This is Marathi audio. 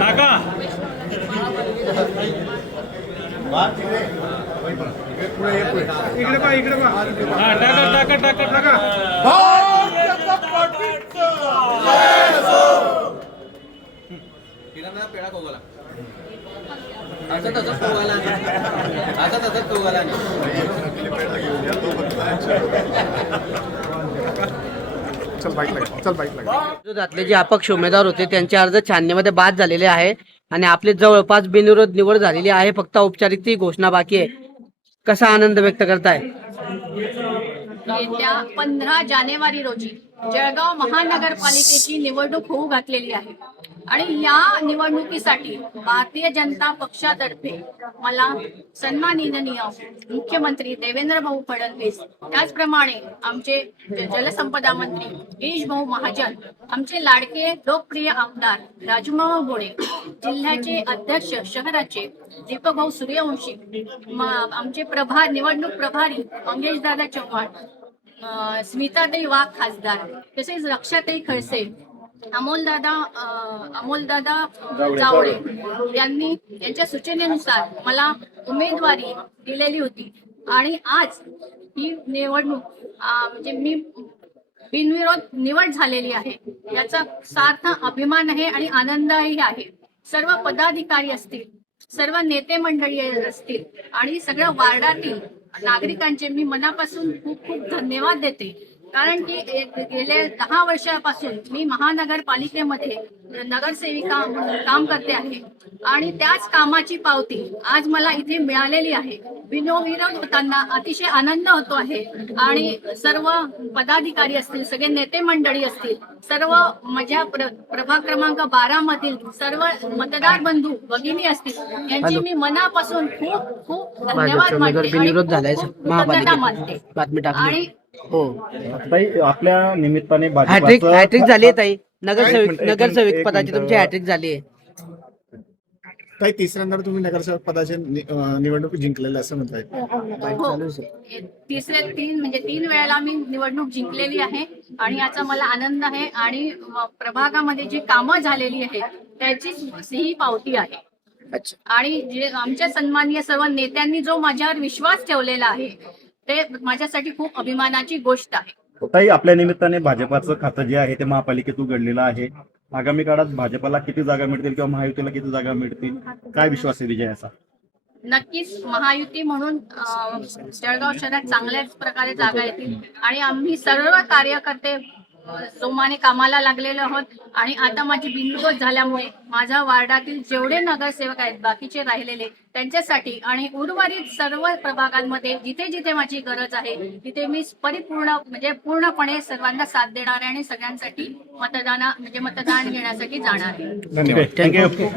काका. इकडे पहा इकडे हा टाका टाका टाका. टाका. असं असं तसंच कोगाला चल बाईक लाग चल बाईक लाग विरोधातले जे अपक्ष उमेदवार होते त्यांचे अर्ज छाननीमध्ये बाद झालेले आहे आणि आपली जवळपास बिनविरोध निवड झालेली आहे. फक्त औपचारिक ती घोषणा बाकी आहे. कसा आनंद व्यक्त करताय? येत्या पंधरा जानेवारी रोजी. जळगाव महानगरपालिकेची निवडणूक होऊ घातलेली आहे. आणि या निवडणुकीसाठी भारतीय जनता पक्षातर्फे मला सन्माननीय मुख्यमंत्री देवेंद्र भाऊ फडणवीस त्याचप्रमाणे आमचे जलसंपदा मंत्री गिरीश भाऊ महाजन आमचे लाडके लोकप्रिय आमदार राजूमामा गोडे जिल्ह्याचे अध्यक्ष शहराचे दीपक भाऊ सूर्यवंशी आमचे प्रभार निवडणूक प्रभारी मंगेशदादा चव्हाण स्मिताताई वाघ खासदार. तसेच रक्षाताई खडसे अमोलदादा अमोलदादा जावळे. यांनी यांच्या सूचनेनुसार मला उमेदवारी दिलेली होती. आणि आज ही निवडणूक म्हणजे मी बिनविरोध निवड झालेली आहे. याचा सार्थ अभिमान आहे आणि आनंदही आहे. सर्व पदाधिकारी असतील सर्व नेते मंडळी असतील आणि सगळ्या वार्डातील नागरिकांचे मी मनापासून खूप खूप धन्यवाद देते. कारण की गेल्या दहा वर्षापासून मी महानगरपालिकेमध्ये नगरसेविका म्हणून काम करते आहे. आणि त्याच कामाची पावती आज मला इथे मिळालेली आहे. विनोविरोध होताना अतिशय आनंद होतो आहे. आणि सर्व पदाधिकारी असतील सगळे नेते मंडळी असतील सर्व माझ्या प्र, प्रभाग क्रमांक बारा मधील सर्व मतदार बंधू भगिनी असतील यांची मी मनापासून खूप खूप धन्यवाद मानते आणि हो. ताई आपल्या निमित्ताने हॅट्रिक भाजपाचं हॅट्रिक झाली आहे ताई. एक नगरसेविक मिनिट, एक नगरसेविक मिनिट, पदाची एक तुमची मिनिट. हॅट्रिक झाली आहे. ताई तिसऱ्यांदा तुम्ही नगरसेवक पदाचे नि- अं, निवडणूक जिंकलेले असं म्हणताय. हो तिसरे तीन म्हणजे तीन वेळेला मी निवडणूक जिंकलेली आहे आणि याचा मला आनंद आहे आणि म- प्रभागामध्ये जी कामं झालेली आहेत त्याची ही पावती आहे. आणि जे आमच्या सन्माननीय सर्व नेत्यांनी जो माझ्यावर विश्वास ठेवलेला आहे ते माझ्यासाठी खूप अभिमानाची गोष्ट आहे. ताई आपल्या निमित्ताने भाजपाचं खातं जे आहे ते महापालिकेत उघडलेलं आहे. आगामी काळात भाजपाला किती जागा मिळतील किंवा महायुतीला किती जागा मिळतील? काय विश्वास आहे विजयाचा? नक्कीच महायुती म्हणून जळगाव शहरात चांगल्याच प्रकारे जागा येतील. आणि आम्ही सर्व कार्यकर्ते जोमाने कामाला लागलेलो आहोत आणि आता माझी बिनविरोध झाल्यामुळे माझ्या वार्डातील जेवढे नगरसेवक आहेत बाकीचे राहिलेले त्यांच्यासाठी आणि उर्वरित सर्व प्रभागांमध्ये जिथे जिथे माझी गरज आहे तिथे मी परिपूर्ण म्हणजे पूर्णपणे सर्वांना साथ देणार आहे आणि सगळ्यांसाठी मतदाना म्हणजे मतदान घेण्यासाठी जाणार आहे. थँक्यू